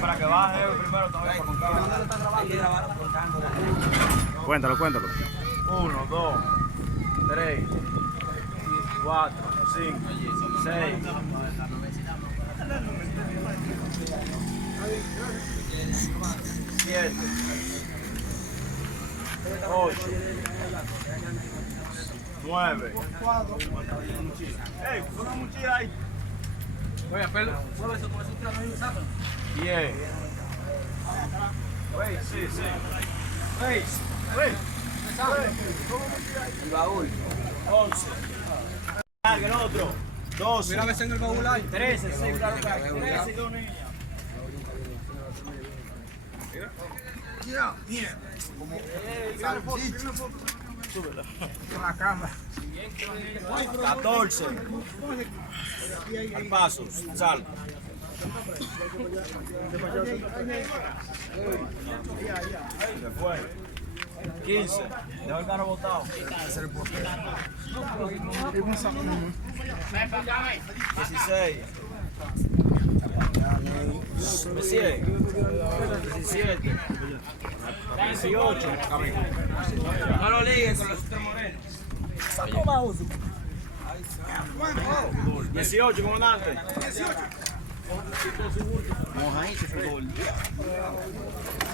Para que baje primero también con cámara. Cuéntalo, cuéntalo. 1, 2, 3, 4, 5, 6, 7, 8, 9. ¡Ey! ¡Una mochila ahí! Oye, pelo. 10. Wey, sí, sí. Wey, wey. El baúl. 11. El otro. 12. Mira a ver si en el baúl hay. 13, sí, claro que hay. 13 con niña. Mira, mira. Súbela. Con la cámara. 14. Al paso, sal. Se fue. 15. Deja el carro botado. 16. Me sigue. 17. 18. No lo ligues con los otros morenos. 18, comandante. 18.